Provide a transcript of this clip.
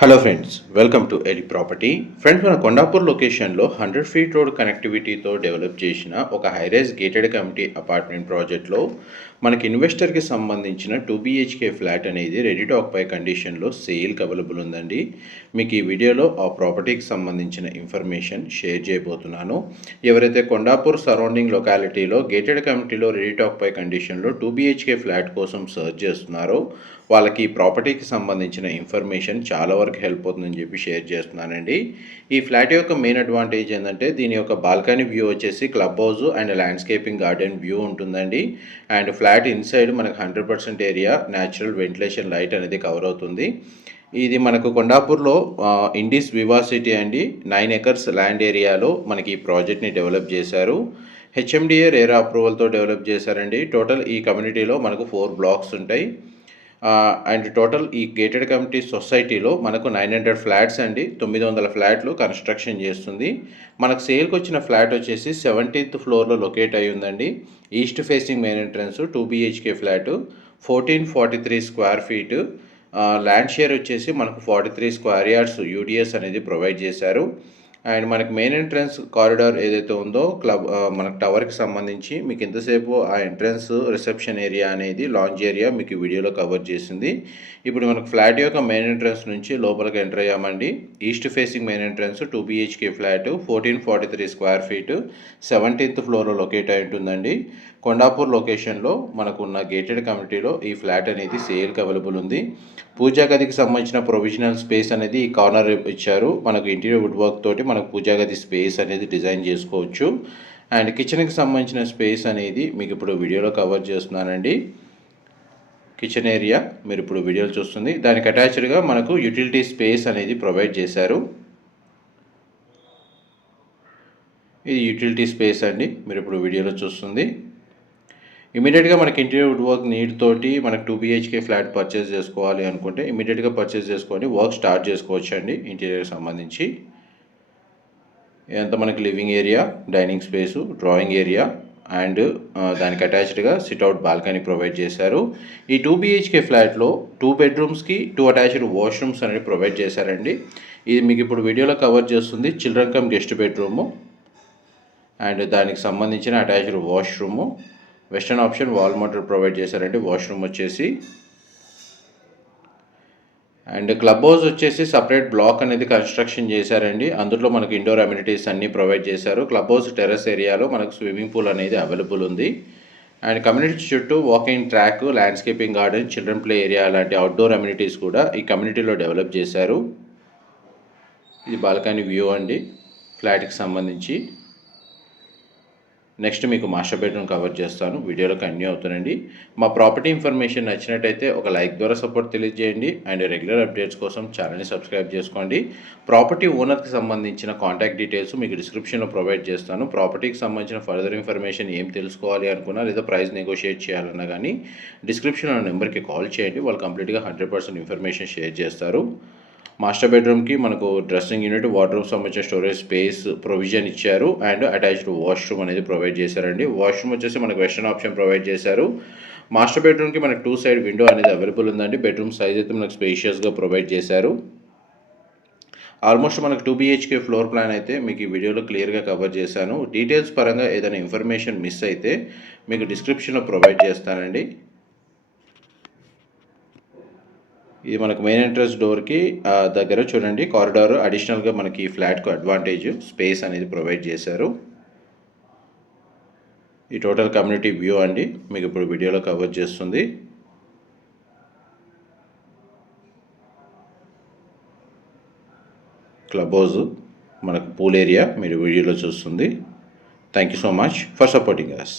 Hello friends, welcome to ఎలి property. Friends, మన కొండాపూర్ లొకేషన్లో 100 ఫీట్ రోడ్ కనెక్టివిటీతో డెవలప్ చేసిన ఒక హైరైజ్ గేటెడ్ కమ్యూనిటీ అపార్ట్మెంట్ ప్రాజెక్ట్లో మనకి ఇన్వెస్టర్కి సంబంధించిన 2 BHK ఫ్లాట్ అనేది రెడీ టు ఆక్యుపై కండిషన్లో సేల్కి అవైలబుల్ ఉందండి. మీకు ఈ వీడియోలో ఆ ప్రాపర్టీకి సంబంధించిన ఇన్ఫర్మేషన్ షేర్ చేయబోతున్నాను. ఎవరైతే కొండాపూర్ సరౌండింగ్ లొకాలిటీలో గేటెడ్ కమ్యూనిటీలో రెడీ టు ఆక్యుపై కండిషన్లో 2 BHK ఫ్లాట్ కోసం సర్చ్ చేస్తున్నారో వాళ్ళకి ఈ ప్రాపర్టీకి సంబంధించిన ఇన్ఫర్మేషన్ చాలా వరకు హెల్ప్ అవుతుందని చెప్పి షేర్ చేస్తున్నానండి. ఈ ఫ్లాట్ యొక్క మెయిన్ అడ్వాంటేజ్ ఏంటంటే దీని యొక్క బాల్కనీ వ్యూ వచ్చేసి club house and landscaping garden view ఉంటుందండి. అండ్ ఫ్లాట్ ఇన్సైడ్ మనకు 100% ఏరియా న్యాచురల్ వెంటిలేషన్ లైట్ అనేది కవర్ అవుతుంది. ఇది మనకు కొండాపూర్లో ఇండిస్ వివాసిటీ అండి 9 acres ల్యాండ్ ఏరియాలో మనకి ఈ ప్రాజెక్ట్ని డెవలప్ చేశారు. HMDA రేరా అప్రూవల్తో డెవలప్ చేశారండి. టోటల్ ఈ కమ్యూనిటీలో మనకు 4 బ్లాక్స్ ఉంటాయి. అండ్ టోటల్ ఈ గేటెడ్ కమ్యూనిటీ సొసైటీలో మనకు 900 ఫ్లాట్స్ అండి, 900 ఫ్లాట్లు కన్స్ట్రక్షన్ చేస్తుంది. మనకు సేల్కి వచ్చిన ఫ్లాట్ వచ్చేసి 17th ఫ్లోర్లో లొకేట్ అయి ఉందండి. East facing main entrance 2 BHK flat, 1443 square feet. Land share వచ్చేసి మనకు 43 స్క్వేర్ యార్డ్స్ యూడిఎస్ అనేది ప్రొవైడ్ చేశారు. అండ్ మనకి మెయిన్ ఎంట్రన్స్ కారిడార్ ఏదైతే ఉందో మనకు టవర్కి సంబంధించి మీకు ఎంతసేపు ఆ ఎంట్రన్స్ రిసెప్షన్ ఏరియా అనేది లాంజ్ ఏరియా మీకు వీడియోలో కవర్ చేసింది. ఇప్పుడు మనకు ఫ్లాట్ యొక్క మెయిన్ ఎంట్రన్స్ నుంచి లోపలికి ఎంటర్ అయ్యామండి. East facing main entrance 2 BHK flat, 1443 square feet, 17th ఫ్లోర్లో లొకేట్ అయి ఉంటుందండి. కొండాపూర్ లొకేషన్లో మనకున్న గేటెడ్ కమ్యూనిటీలో ఈ ఫ్లాట్ అనేది సేల్కి అవైలబుల్ ఉంది. పూజా గదికి సంబంధించిన ప్రొవిజనల్ స్పేస్ అనేది ఈ కార్నర్ ఇచ్చారు. మనకు ఇంటీరియర్ వుడ్ వర్క్ తోటి మనకు పూజా గది స్పేస్ అనేది డిజైన్ చేసుకోవచ్చు. అండ్ కిచెన్కి సంబంధించిన స్పేస్ అనేది మీకు ఇప్పుడు వీడియోలో కవర్ చేస్తున్నానండి. కిచెన్ ఏరియా మీరు ఇప్పుడు వీడియోలో చూస్తుంది. దానికి అటాచ్డ్గా మనకు యూటిలిటీ స్పేస్ అనేది ప్రొవైడ్ చేశారు. ఇది యూటిలిటీ స్పేస్ అండి, మీరు ఇప్పుడు వీడియోలో చూస్తుంది. ఇమీడియట్గా మనకి ఇంటీరియర్ వుడ్ వర్క్ నీడ్ తోటి మనకు 2 BHK ఫ్లాట్ పర్చేస్ చేసుకోవాలి అనుకుంటే ఇమీడియట్గా పర్చేస్ చేసుకొని వర్క్ స్టార్ట్ చేసుకోవచ్చు అండి. ఇంటీరియర్ సంబంధించి ఇదంతా మనకి living area, dining space, drawing area and దానికి అటాచ్డ్గా సిట్అవుట్ బాల్కనీ ప్రొవైడ్ చేశారు. ఈ 2 BHK ఫ్లాట్లో 2 బెడ్రూమ్స్కి 2 అటాచ్డ్ వాష్రూమ్స్ అనేది ప్రొవైడ్ చేశారండి. ఇది మీకు ఇప్పుడు వీడియోలో కవర్ చేస్తుంది children come guest bedroom and దానికి సంబంధించిన attached washroom. Western option wall motor provide చేశారండి వాష్రూమ్ వచ్చేసి. అండ్ క్లబ్ హౌస్ వచ్చేసి సపరేట్ బ్లాక్ అనేది కన్స్ట్రక్షన్ చేశారండి. అందులో మనకు ఇండోర్ అమ్యూనిటీస్ అన్నీ ప్రొవైడ్ చేశారు. క్లబ్ హౌస్ టెర్రస్ ఏరియాలో మనకు స్విమ్మింగ్ పూల్ అనేది అవైలబుల్ ఉంది. అండ్ కమ్యూనిటీ చుట్టూ walking track, landscaping garden, children play area లాంటి అవుట్డోర్ అమ్యూనిటీస్ కూడా ఈ కమ్యూనిటీలో డెవలప్ చేశారు. ఇది బాల్కనీ వ్యూ అండి ఫ్లాట్కి సంబంధించి. నెక్స్ట్ మీకు మాస్టర్ బెడ్రూమ్ కవర్ చేస్తాను, వీడియోలో కంటిన్యూ అవుతానండి. మా ప్రాపర్టీ ఇన్ఫర్మేషన్ నచ్చినట్టయితే ఒక లైక్ ద్వారా సపోర్ట్ తెలియజేయండి. అండ్ రెగ్యులర్ అప్డేట్స్ కోసం ఛానల్ని సబ్స్క్రైబ్ చేసుకోండి. ప్రాపర్టీ ఓనర్కి సంబంధించిన కాంటాక్ట్ డీటెయిల్స్ మీకు డిస్క్రిప్షన్లో ప్రొవైడ్ చేస్తాను. ప్రాపర్టీకి సంబంధించిన ఫర్దర్ ఇన్ఫర్మేషన్ ఏం తెలుసుకోవాలి అనుకున్నా లేదా ప్రైస్ నెగోషియేట్ చేయాలన్నా కానీ డిస్క్రిప్షన్లో నెంబర్కి కాల్ చేయండి. వాళ్ళు కంప్లీట్గా 100% ఇన్ఫర్మేషన్ షేర్ చేస్తారు. మాస్టర్ బెడ్రూమ్కి మనకు డ్రెస్సింగ్ యూనిట్, వార్డ్రోబ్ సంబంధించిన స్టోరేజ్ స్పేస్ ప్రొవిజన్ ఇచ్చారు అండ్ అటాచ్డ్ వాష్రూమ్ అనేది ప్రొవైడ్ చేశారండి. వాష్రూమ్ వచ్చేసి మనకు వెస్టర్న్ ఆప్షన్ ప్రొవైడ్ చేశారు. మాస్టర్ బెడ్రూమ్కి మనకు 2 సైడ్ విండో అనేది అవైలబుల్ ఉందండి. బెడ్రూమ్ సైజ్ అయితే మనకు స్పేషియస్గా ప్రొవైడ్ చేశారు. ఆల్మోస్ట్ మనకు 2 BHK ఫ్లోర్ ప్లాన్ అయితే మీకు ఈ వీడియోలో క్లియర్గా కవర్ చేశాను. డీటెయిల్స్ పరంగా ఏదైనా ఇన్ఫర్మేషన్ మిస్ అయితే మీకు డిస్క్రిప్షన్లో ప్రొవైడ్ చేస్తానండి. ఇది మనకు మెయిన్ ఎంట్రన్స్ డోర్కి దగ్గర చూడండి కారిడార్ అడిషనల్గా మనకి ఫ్లాట్కు అడ్వాంటేజ్ స్పేస్ అనేది ప్రొవైడ్ చేశారు. ఈ టోటల్ కమ్యూనిటీ వ్యూ అండి మీకు ఇప్పుడు వీడియోలో కవర్ చేస్తుంది. క్లబ్ హౌస్, మనకు పూల్ ఏరియా మీరు వీడియోలో చూస్తుంది. Thank you so much for supporting us.